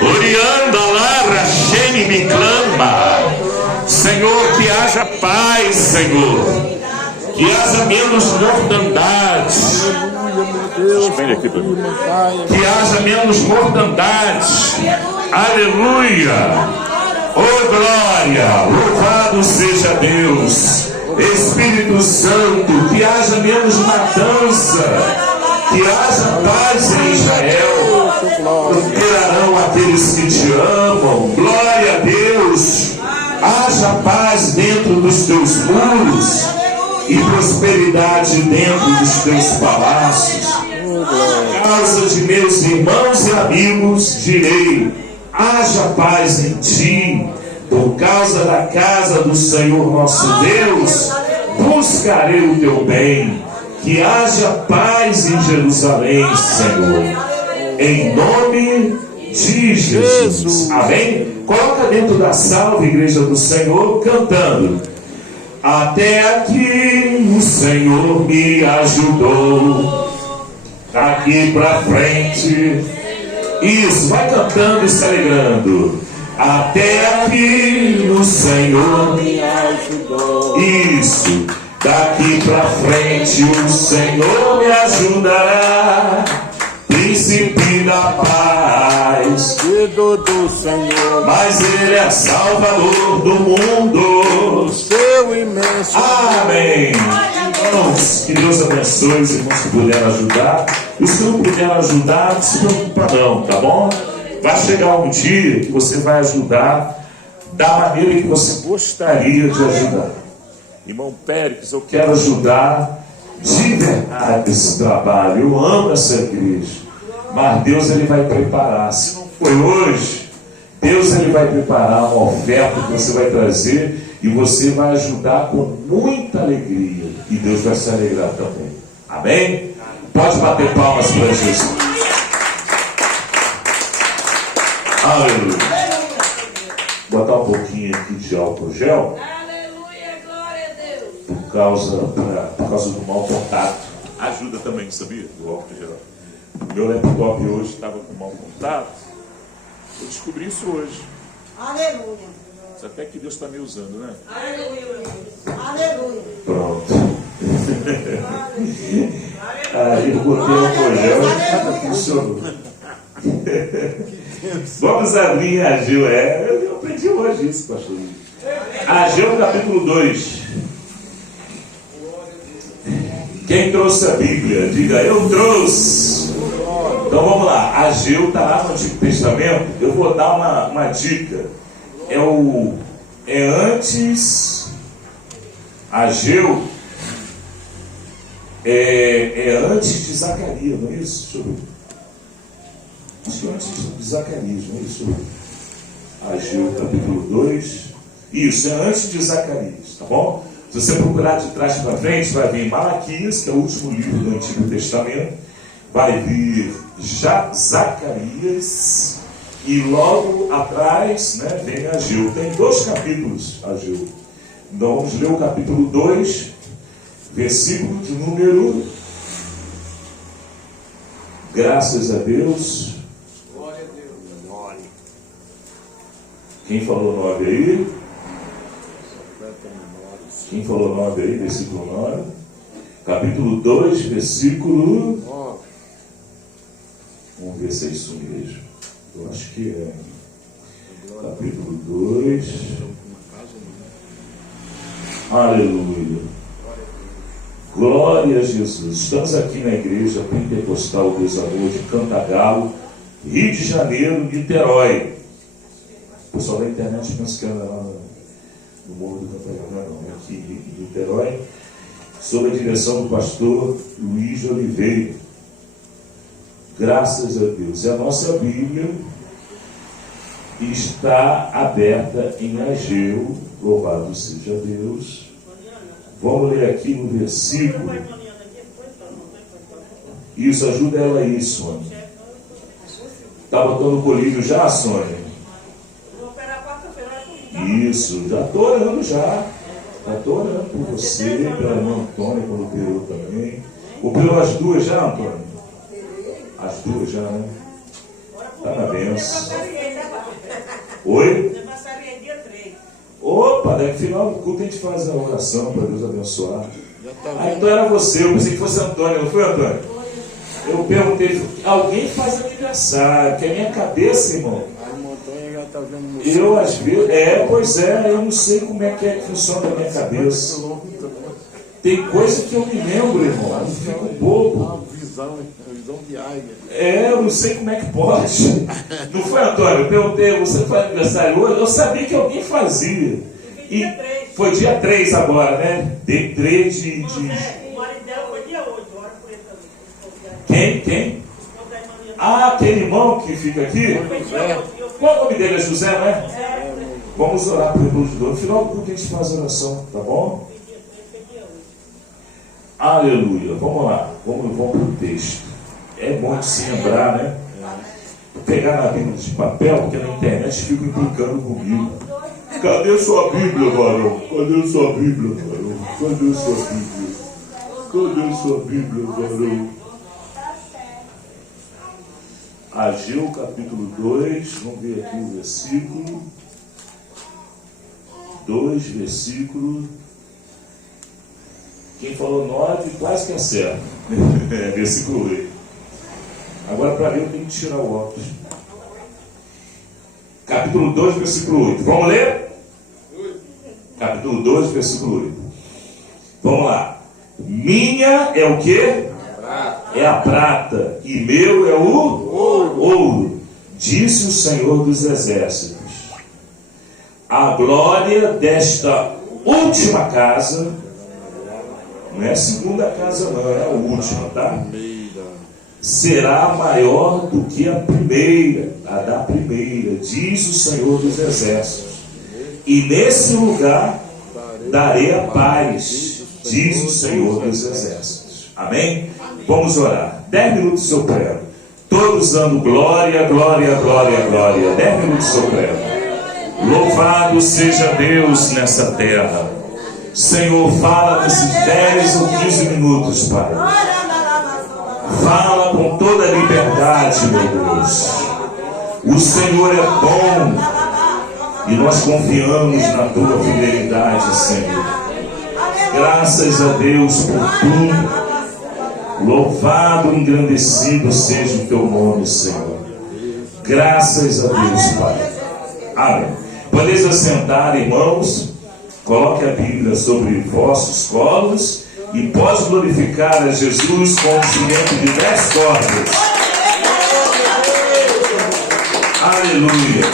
Orianda Lara Shene me clama. Senhor, que haja paz, Senhor. Que haja menos mortandade. Que haja menos mortandade. Aleluia. Oh glória. Louvado seja Deus. Espírito Santo, que haja menos matança. Que haja paz em Israel. Prosperarão aqueles que te amam. Glória a Deus. Haja paz dentro dos teus muros e prosperidade dentro dos teus palácios. Por causa de meus irmãos e amigos, direi: haja paz em ti. Por causa da casa do Senhor nosso Deus, buscarei o teu bem. Que haja paz em Jerusalém, Senhor. Em nome de Jesus. Amém? Coloca dentro da salva, igreja do Senhor, cantando: até aqui o Senhor me ajudou. Daqui pra frente. Isso, vai cantando e se alegrando. Até aqui o Senhor me ajudou. Isso. Daqui pra frente o Senhor me ajudará. Príncipe da paz, Filho do Senhor, mas Ele é Salvador do mundo. seu imenso. Amém. Irmãos, que Deus abençoe os irmãos que puderam ajudar. E os que não puderam ajudar, não se preocupa não, tá bom? Vai chegar um dia que você vai ajudar da maneira que você gostaria de ajudar. Irmão Pérez, eu quero ajudar de verdade esse trabalho. Eu amo essa igreja. Mas Deus, Ele vai preparar. Se não foi hoje, Deus, Ele vai preparar uma oferta que você vai trazer e você vai ajudar com muita alegria. E Deus vai se alegrar também. Amém? Pode bater palmas para Jesus. Aleluia. Botar um pouquinho aqui de álcool gel. Aleluia, glória a Deus. Por causa do mau contato. Ajuda também, sabia? Do álcool gel. Meu laptop hoje estava com mau contato. Eu descobri isso hoje. Aleluia. Isso até que Deus está me usando, né? Aleluia. Aleluia. Pronto. Aí eu botei o álcool gel e nada funcionou. Vamos abrir Ageu. Eu aprendi hoje isso, pastor. Ageu capítulo 2. Quem trouxe a Bíblia? Diga, eu trouxe. Então vamos lá. Ageu está lá no Antigo Testamento. Eu vou dar uma dica. É antes. Ageu é antes de Zacarias, não é isso? Deixa eu ver. Acho que é antes de Zacarias, não é isso? Ageu capítulo 2. Isso, é antes de Zacarias, tá bom? Se você procurar de trás para frente, vai vir Malaquias, que é o último livro do Antigo Testamento. Vai vir Zacarias. E logo atrás, né, vem Ageu. Tem 2 capítulos, Ageu. Então vamos ler o capítulo 2, versículo de número. Graças a Deus. Glória a Deus. Glória. Quem falou 9 aí? Quem falou 9 aí? Versículo 9. Capítulo 2, versículo 9. Vamos ver se é isso mesmo. Eu acho que é. Capítulo 2. Aleluia. Glória a Jesus. Estamos aqui na igreja Pentecostal Deus Amor de Cantagalo, Rio de Janeiro, Niterói. O pessoal da internet pensa que era lá no Morro do Cantagalo, não, é aqui em Niterói, sob a direção do pastor Luiz de Oliveira. Graças a Deus. E a nossa Bíblia está aberta em Ageu. Louvado seja Deus. Vamos ler aqui no versículo. Isso, ajuda ela aí, Sônia. Está botando o colírio já, Sônia? Isso, já estou orando já. Já estou orando por você, pela irmã Antônia, pelo Peru também. Ou pelas duas já, Antônia? As duas já, né? Está na bênção. Oi? Opa, daqui no final do culto a gente faz a oração para Deus abençoar. Então era você, eu pensei que fosse Antônio, não foi, Antônio? Eu perguntei, alguém faz aniversário, que a minha cabeça, irmão. Eu às vezes, pois é, eu não sei como é que funciona a minha cabeça. Tem coisa que eu me lembro, irmão, eu fico bobo. Visão de águia. Eu não sei como é que pode. Não foi, Antônio? Eu perguntei, você faz aniversário hoje? Eu sabia que alguém fazia. E foi dia 3 agora, né? Dia 3 de... O marido dela foi dia 8, ora por ele também. Quem? Ah, aquele irmão que fica aqui? Qual é o nome dele? É José, não é? Vamos orar por ele hoje. No final do culto a gente faz a oração, tá bom? Aleluia. Vamos lá. Vamos para o texto. É bom de se lembrar, né? Vou pegar na Bíblia de papel, porque na internet ficam implicando comigo. Cadê sua Bíblia, varão? Cadê sua Bíblia, varão? Cadê sua Bíblia? Cadê sua Bíblia, varão? Ageu, capítulo 2. Vamos ver aqui o versículo. 2, versículo. Quem falou 9, quase que acerta. Versículo 8. Agora, para ler, eu tenho que tirar o óculos. Capítulo 2, versículo 8. Vamos ler? Capítulo 2, versículo 8. Vamos lá. Minha é o quê? É a prata. E meu é o ouro. Disse o Senhor dos Exércitos. A glória desta última casa, não é a segunda casa não, é a última, tá? Será maior do que a primeira, a da primeira, diz o Senhor dos Exércitos. E nesse lugar darei a paz, diz o Senhor dos Exércitos. Amém? Vamos orar. 10 minutos eu prego. Todos dando glória, glória, glória, glória. 10 minutos eu prego. Louvado seja Deus nessa terra. Senhor, fala nesses 10 ou 15 minutos, Pai. Fala com toda a liberdade, meu Deus. O Senhor é bom e nós confiamos na tua fidelidade, Senhor. Graças a Deus por tudo. Louvado e engrandecido seja o teu nome, Senhor. Graças a Deus, Pai. Amém. Podeis assentar, irmãos. Coloque a Bíblia sobre vossos colos e pode glorificar a Jesus com um instrumento de 10 cordas. Aleluia.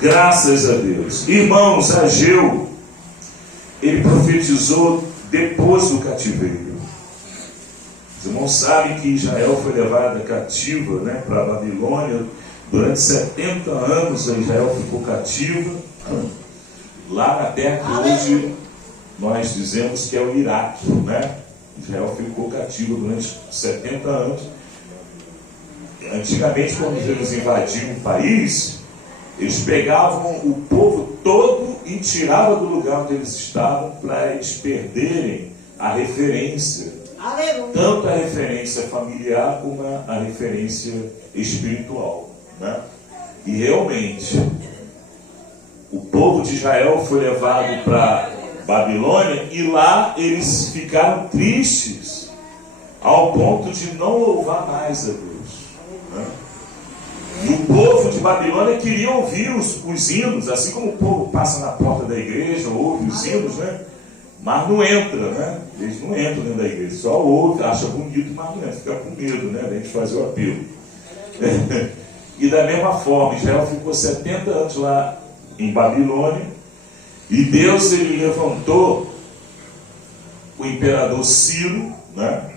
Graças a Deus. Irmãos, Ageu, ele profetizou depois do cativeiro. Os irmãos sabem que Israel foi levada cativa, né, para a Babilônia. Durante 70 anos a Israel ficou cativa lá na terra que hoje nós dizemos que é o Iraque, né? Israel ficou cativo durante 70 anos. Antigamente, quando eles invadiam um país, eles pegavam o povo todo e tiravam do lugar onde eles estavam para eles perderem a referência. Aleluia. Tanto a referência familiar como a referência espiritual, né? E realmente o povo de Israel foi levado para Babilônia e lá eles ficaram tristes ao ponto de não louvar mais a Deus, né? E o povo de Babilônia queria ouvir os hinos, assim como o povo passa na porta da igreja, ouve os hinos, né? Mas não entra, né? Eles não entram dentro da igreja, só ouve, acha bonito, mas não entra, fica com medo, né? Da gente fazer o apelo. E da mesma forma, Israel ficou 70 anos lá em Babilônia, e Deus ele levantou o imperador Ciro, né?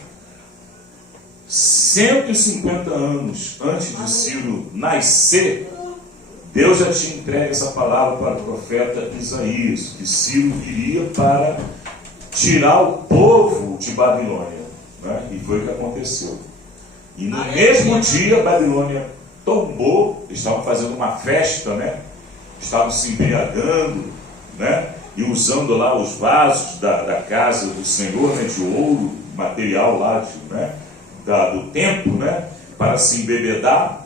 150 anos antes de Ciro nascer, Deus já tinha entregue essa palavra para o profeta Isaías, que Ciro viria para tirar o povo de Babilônia, né? E foi o que aconteceu. E no mesmo dia, Babilônia tombou, eles estavam fazendo uma festa, né? Estavam se embriagando, né? E usando lá os vasos da casa do Senhor, né? De ouro, material lá de, né? Do templo, né? para se embebedar,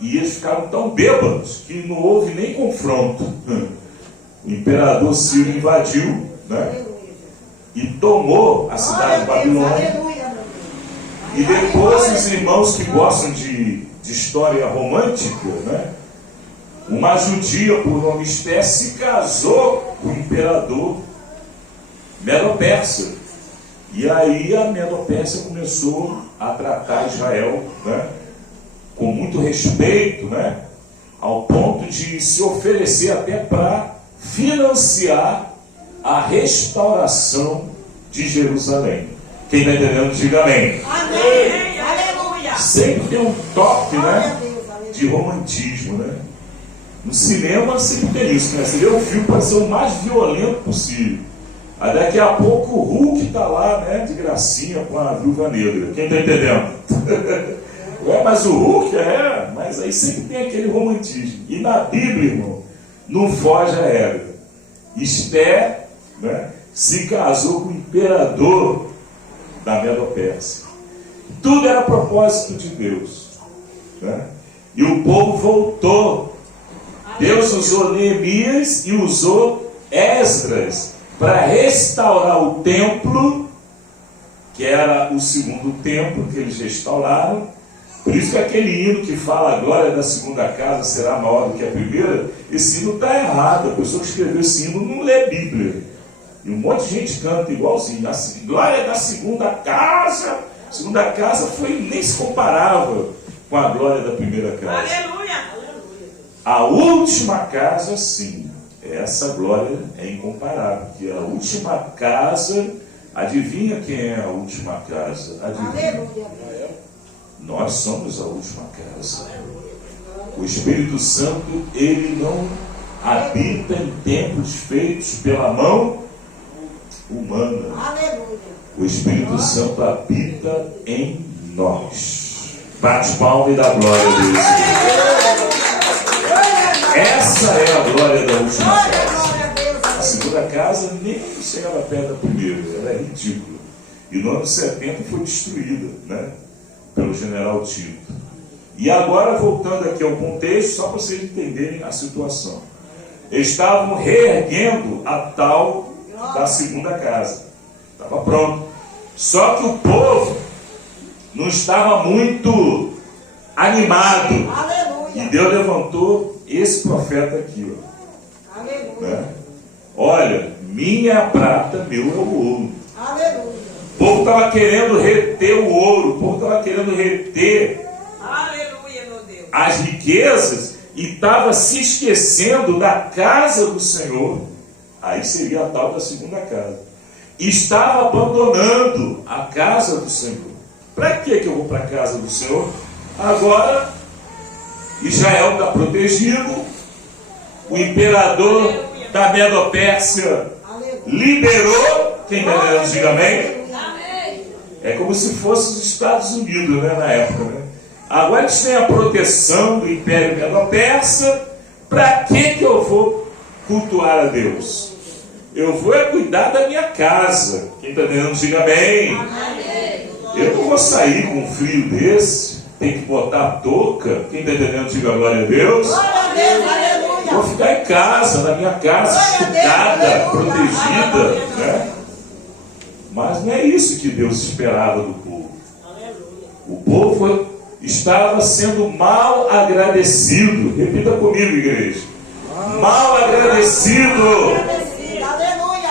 e eles ficaram tão bêbados que não houve nem confronto. O imperador Ciro invadiu, né, e tomou a cidade de Babilônia. E depois os irmãos que gostam de história romântica, né, uma judia por nome Esté se casou com o imperador Medo-Persa. E aí a Medo-Persa começou a tratar Israel, né, com muito respeito, né, ao ponto de se oferecer até para financiar a restauração de Jerusalém. Quem está entendendo, diga amém. Amém. Aleluia. Sempre tem um toque, né, de romantismo, né? No cinema sempre tem isso, né? Você vê o filme para ser o mais violento possível. Aí daqui a pouco o Hulk está lá, né, de gracinha com a Viúva Negra. Quem está entendendo? Mas o Hulk mas aí sempre tem aquele romantismo. E na Bíblia, irmão, não foge a regra. Esté, né, se casou com o imperador da Medo-Pérsia. Tudo era propósito de Deus, né? E o povo voltou. Deus usou Neemias e usou Esdras para restaurar o templo, que era o segundo templo que eles restauraram. Por isso que aquele hino que fala a glória da segunda casa será maior do que a primeira, esse hino está errado. A pessoa que escreveu esse hino não lê Bíblia. E um monte de gente canta igualzinho. A glória da segunda casa. A segunda casa nem se comparava com a glória da primeira casa. Aleluia. A última casa, sim. Essa glória é incomparável. Porque a última casa, adivinha quem é a última casa? Adivinha. Nós somos a última casa. O Espírito Santo, ele não habita em templos feitos pela mão humana. O Espírito Santo habita em nós. Bate palma e dá glória a Deus. Essa é a glória da última casa. A segunda casa nem chegava perto da primeira. Ela é ridícula. E no ano 70 foi destruída, né, pelo general Tito. E agora, voltando aqui ao contexto, só para vocês entenderem a situação. Eles estavam reerguendo a tal da segunda casa. Estava pronto. Só que o povo não estava muito animado. E Deus levantou esse profeta aqui, ó. Né? Olha, minha é a prata, meu é o ouro. O povo estava querendo reter o ouro, o povo estava querendo reter as riquezas e estava se esquecendo da casa do Senhor. Aí seria a tal da segunda casa. Estava abandonando a casa do Senhor. Para que eu vou para a casa do Senhor? Agora Israel está protegido, o imperador da Medo-Pérsia liberou. Quem está entendendo, diga amém. É como se fosse os Estados Unidos, né, na época, né? Agora eles têm a proteção do Império Medo-Persa. Para que eu vou cultuar a Deus? Eu vou cuidar da minha casa. Quem está entendendo, diga amém. Eu não vou sair com um frio desse, tem que botar a touca. Quem está entendendo, diga glória a Deus. Vou ficar em casa, na minha casa, estudada, protegida, né? Mas não é isso que Deus esperava do povo. O povo estava sendo mal agradecido. Repita comigo, igreja. Mal agradecido.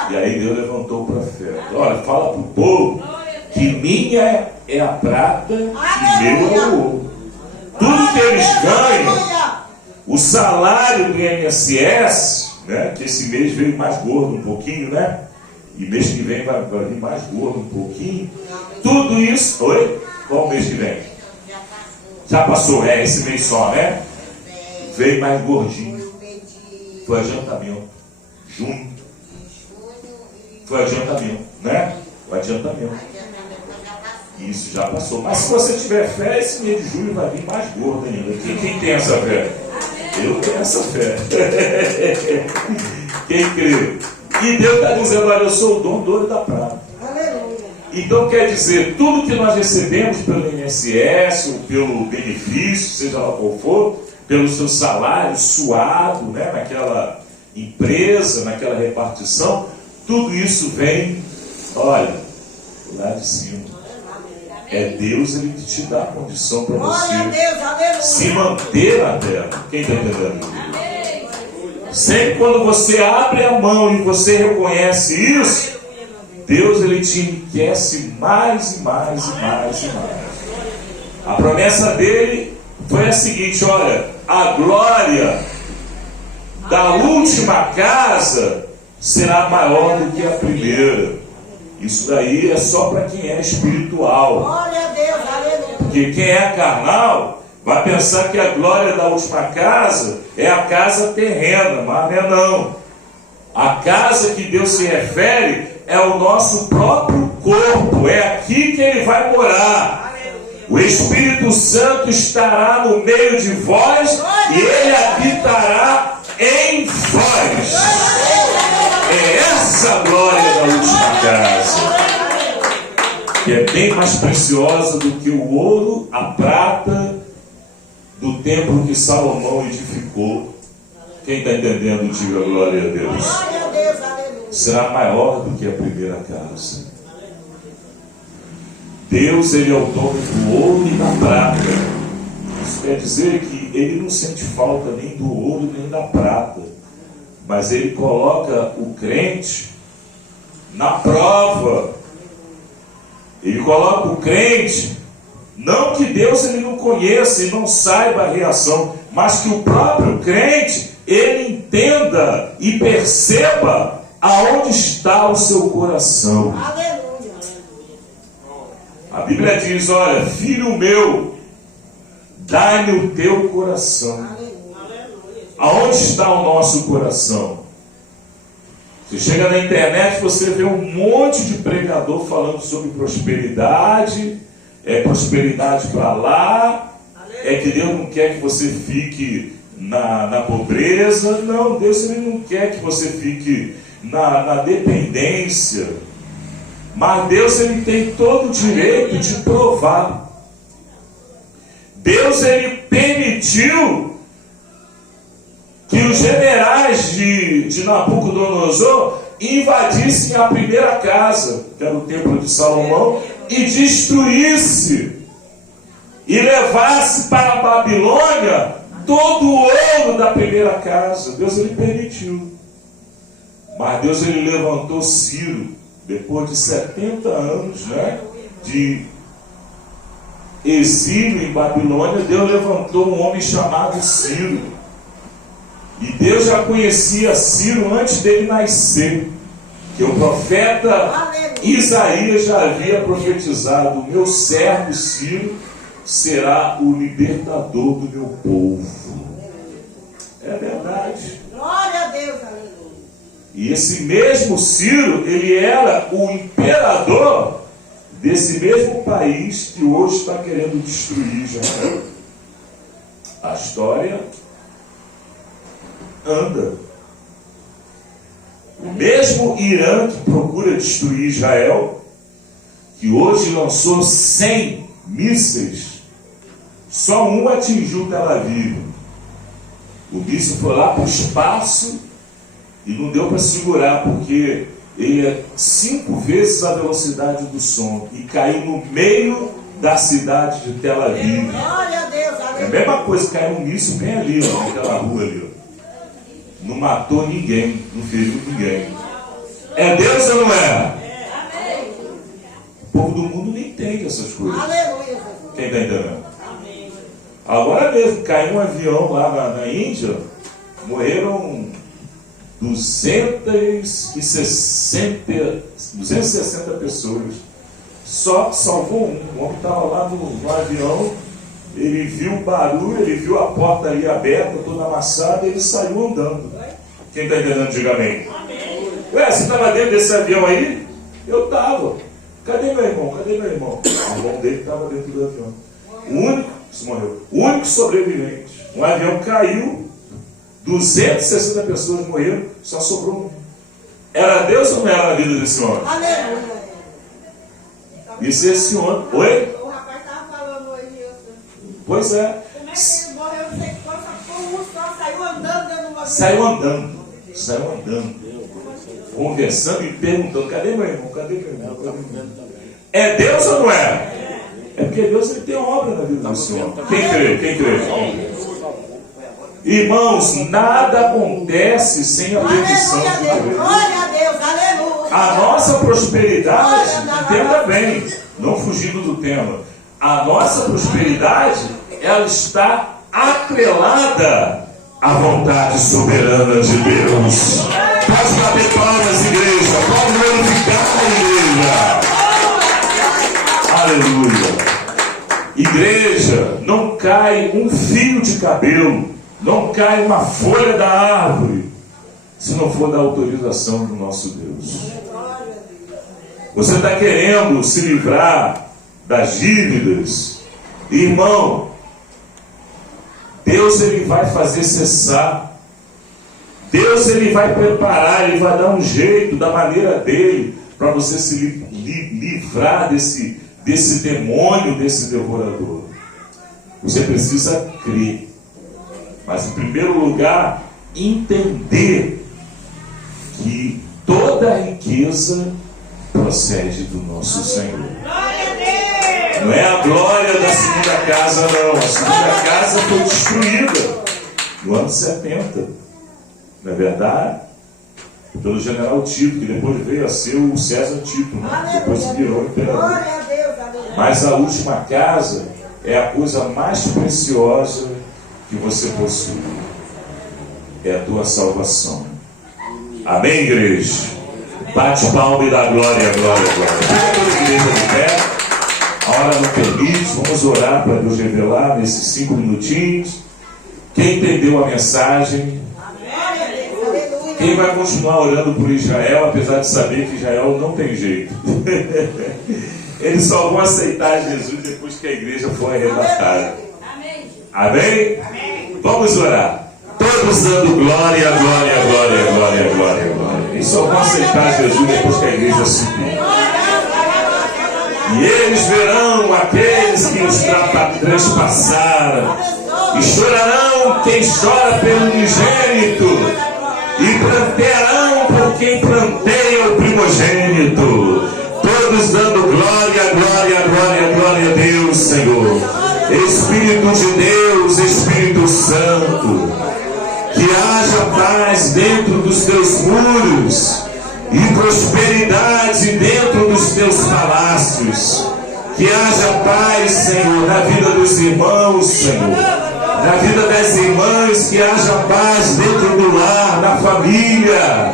E aí Deus levantou o profeta. Olha, fala para o povo que minha é a prata e meu é o ouro. Tudo que eles ganham, o salário do INSS, né, que esse mês veio mais gordo um pouquinho, né? E mês que vem vai vir mais gordo um pouquinho. Tudo isso. Oi? Qual mês que vem? Já passou, esse mês só, né? Veio mais gordinho. Foi adiantamento. Junho. Foi adiantamento, né? O adiantamento. Isso já passou. Mas se você tiver fé, esse mês de julho vai vir mais gordo ainda. Quem tem essa fé? Eu tenho essa fé. Quem crê? E Deus está dizendo: olha, eu sou o dono da prata. Então quer dizer, tudo que nós recebemos pelo INSS, ou pelo benefício, seja lá qual for, pelo seu salário suado, né, naquela empresa, naquela repartição, tudo isso vem, olha, lá de cima. É Deus, Ele que te dá a condição para você se manter na terra. Quem está entendendo? Sempre quando você abre a mão e você reconhece isso, Deus, Ele te enriquece mais e mais e mais e mais. A promessa dele foi a seguinte: olha, a glória da última casa será maior do que a primeira. Isso daí é só para quem é espiritual. Glória a Deus, aleluia. Porque quem é carnal vai pensar que a glória da última casa é a casa terrena, mas não é não. A casa que Deus se refere é o nosso próprio corpo, é aqui que Ele vai morar. O Espírito Santo estará no meio de vós e Ele habitará em vós. É essa a glória da última casa, que é bem mais preciosa do que o ouro, a prata do templo que Salomão edificou. Quem está entendendo, diga glória a Deus. Glória a Deus, aleluia. Será maior do que a primeira casa. Deus, Ele é o dono do ouro e da prata. Isso quer dizer que Ele não sente falta nem do ouro nem da prata, mas Ele coloca o crente na prova. Ele coloca o crente, não que Deus Ele não conheça e não saiba a reação, mas que o próprio crente ele entenda e perceba aonde está o seu coração. Aleluia. A Bíblia diz: olha, filho meu, dá-me o teu coração. Aonde está o nosso coração? Você chega na internet, você vê um monte de pregador falando sobre prosperidade, prosperidade para lá, que Deus não quer que você fique na pobreza. Não, Deus Ele não quer que você fique na dependência. Mas Deus Ele tem todo o direito de provar. Deus Ele permitiu que os generais de Nabucodonosor invadissem a primeira casa, que era o templo de Salomão, e destruísse e levasse para a Babilônia todo o ouro da primeira casa. Deus Ele permitiu. Mas Deus Ele levantou Ciro, depois de 70 anos, né, de exílio em Babilônia. Deus levantou um homem chamado Ciro. E Deus já conhecia Ciro antes dele nascer, que o profeta Isaías já havia profetizado: o meu servo Ciro será o libertador do meu povo. É verdade. Glória a Deus, aleluia. E esse mesmo Ciro, ele era o imperador desse mesmo país que hoje está querendo destruir Israel. A história anda. O mesmo Irã que procura destruir Israel, que hoje lançou 100 mísseis, só um atingiu Tel Aviv. O míssil foi lá para o espaço e não deu para segurar, porque ele é 5 vezes a velocidade do som e caiu no meio da cidade de Tel Aviv. Glória a Deus, aleluia. É a mesma coisa, caiu um míssil bem ali, ó, naquela rua ali, ó. Não matou ninguém, não feriu ninguém. É Deus ou não é? O povo do mundo não entende essas coisas. Aleluia. Quem está entendendo? Agora mesmo, caiu um avião lá na Índia, morreram 260 pessoas. Só salvou um. O homem estava lá no avião, ele viu o barulho, ele viu a porta ali aberta, toda amassada, e ele saiu andando. Quem está entendendo, diga amém. Ué, você estava dentro desse avião aí? Eu estava. Cadê meu irmão? Cadê meu irmão? O irmão dele estava dentro do avião. O único sobrevivente. Um avião caiu, 260 pessoas morreram, só sobrou um. Era Deus ou não era a vida desse homem? Aleluia. Disse esse homem. Oi? O rapaz estava falando hoje. Pois é. Como é que ele morreu? Não sei quanto, só saiu andando dentro do Saiu andando. Conversando e perguntando: cadê meu irmão? Cadê meu irmão? É Deus ou não é? É porque Deus ele tem obra na vida do Senhor. Quem crê? Quem crê? Irmãos, nada acontece sem a permissão de Deus. Glória a Deus, aleluia. A nossa prosperidade, entenda bem, não fugindo do tema, a nossa prosperidade, ela está atrelada à vontade soberana de Deus. Pode bater palmas, igreja, pode glorificar a igreja. Aleluia. Igreja, não cai um fio de cabelo, não cai uma folha da árvore, se não for da autorização do nosso Deus. Você está querendo se livrar das dívidas, irmão, Deus ele vai fazer cessar. Deus ele vai preparar, ele vai dar um jeito da maneira dele para você se livrar desse demônio, desse devorador. Você precisa crer, mas em primeiro lugar entender que toda a riqueza procede do nosso Senhor. Não é a glória da segunda casa, não. A segunda casa foi destruída no ano 70. Não é verdade? Pelo general Tito, que depois veio a ser o César Tito, né? Depois se virou imperador. Mas a última casa é a coisa mais preciosa que você possui. É a tua salvação. Amém, igreja? Bate palma e dá glória, glória, glória. Fica toda a igreja de pé. A hora não permite. Vamos orar para Deus revelar nesses 5 minutinhos. Quem entendeu a mensagem? Quem vai continuar orando por Israel, apesar de saber que Israel não tem jeito? Eles só vão aceitar Jesus depois que a igreja for arrebatada. Amém? Vamos orar. Todos dando glória, glória, glória, glória, glória, glória. Eles só vão aceitar Jesus depois que a igreja subir. E eles verão aqueles que os transpassaram. E chorarão quem chora pelo unigênito. E plantearão por quem planteia o primogênito. Todos dando glória, glória, glória, glória a Deus, Senhor. Espírito de Deus, Espírito Santo, que haja paz dentro dos teus muros e prosperidade dentro dos teus palácios. Que haja paz, Senhor, na vida dos irmãos, Senhor. Na vida das irmãs, que haja paz dentro do lar, na família,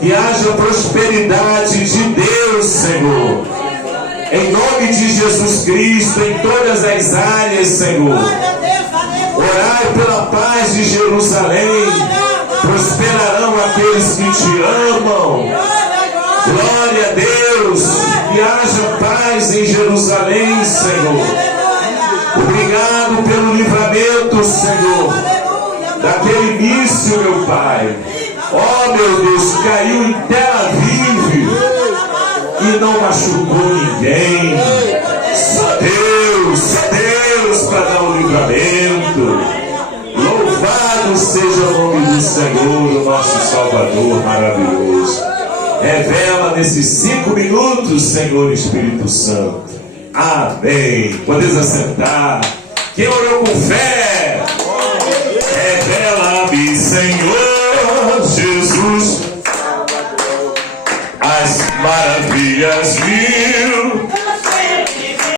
que haja prosperidade de Deus, Senhor, em nome de Jesus Cristo, em todas as áreas, Senhor. Orai pela paz de Jerusalém, prosperarão aqueles que te amam. Glória a Deus, que haja paz em Jerusalém, Senhor. Obrigado pelo livramento, Senhor, daquele início, meu Pai. Oh, meu Deus, caiu em Tel Aviv e não machucou ninguém. Só Deus para dar o livramento. Louvado seja o nome do Senhor, o nosso Salvador maravilhoso. Revela nesses 5 minutos, Senhor Espírito Santo. Amém. Podeis assentar. Quem orou com fé, revela-me, Senhor Jesus, as maravilhas mil